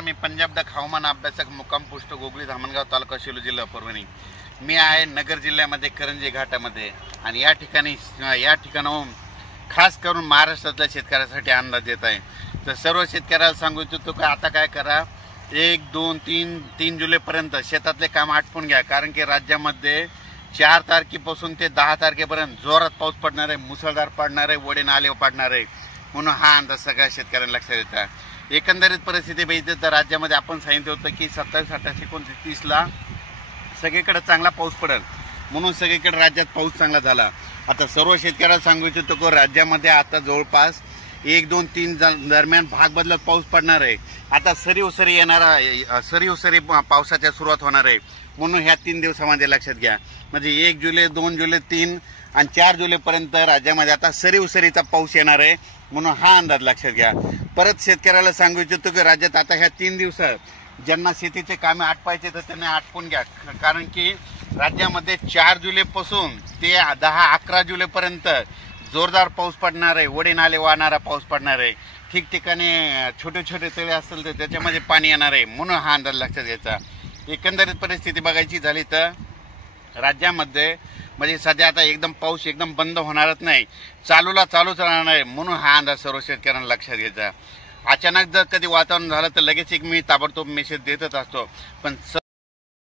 मी Punjab duck हवामान अभ्यासक मुक्काम पोस्ट गोगली धामणगाव तालुका शेलू जिल्हा परभणी। मी आहे नगर जिल्ह्यामध्ये करंजी घाटामध्ये आणि या ठिकाणाहून खास करून महाराष्ट्रातल्या शेतकऱ्यांसाठी अंदाज देत आहे। तर सर्व शेतकऱ्याला सांगू इच्छितो की आता काय करा, 1, 2, 3 जुलैपर्यंत शेतातले काम आटपून घ्या, कारण की राज्यामध्ये 4 तारखेपासून ते 10 तारखेपर्यंत जोरात पाऊस पडणार आहे, मुसळधार पडणार आहे, वडे नाले पडणार आहे, म्हणून हा अंदाज सगळ्या शेतकऱ्यांना लक्षात येतात। एकंदरीत परिस्थिती बघितली तर राज्यामध्ये आपण सांगितलं होतं की 27, 28, 29, 30ला सगळीकडे चांगला पाऊस पडेल, म्हणून सगळीकडे राज्यात पाऊस चांगला झाला। आता सर्व शेतकऱ्याला सांगू इच्छितो की राज्यामध्ये आता जवळपास 1, 2, 3 दरम्यान भाग बदलत पाऊस पडणार आहे। आता सरी पावसाच्या सुरुवात होणार आहे, म्हणून ह्या 3 दिवसामध्ये लक्षात घ्या। म्हणजे 1 जुलै, 2 जुलै, 3 आणि 4 जुलैपर्यंत राज्यामध्ये आता सरीचा पाऊस येणार आहे, म्हणून हा अंदाज लक्षात घ्या। परत शेतकऱ्याला सांगू इच्छितो की राज्यात आता ह्या 3 दिवसात ज्यांना शेतीचे कामे आटपायचे तर त्यांनी आटपून घ्या, कारण की राज्यामध्ये 4 जुलैपासून ते 10-11 जुलैपर्यंत जोरदार पाऊस पडणार आहे, वडे नाले वाहणारा पाऊस पडणार आहे। ठिकठिकाणी छोटे छोटे तळे असतील तर त्याच्यामध्ये पाणी येणार आहे, म्हणून हा अंदाज लक्षात घ्यायचा। एकंदरीत परिस्थिती बघायची झाली तर राज्यामध्ये म्हणजे सध्या आता पाऊस एकदम बंद होणारच नाही, चालूच राहणार आहे, म्हणून हा अंदाज सर्व शेतकऱ्यांना लक्षात घ्यायचा। अचानक जर कधी वातावरण झालं तर लगेच मी ताबडतोब मेसेज देतच असतो, पण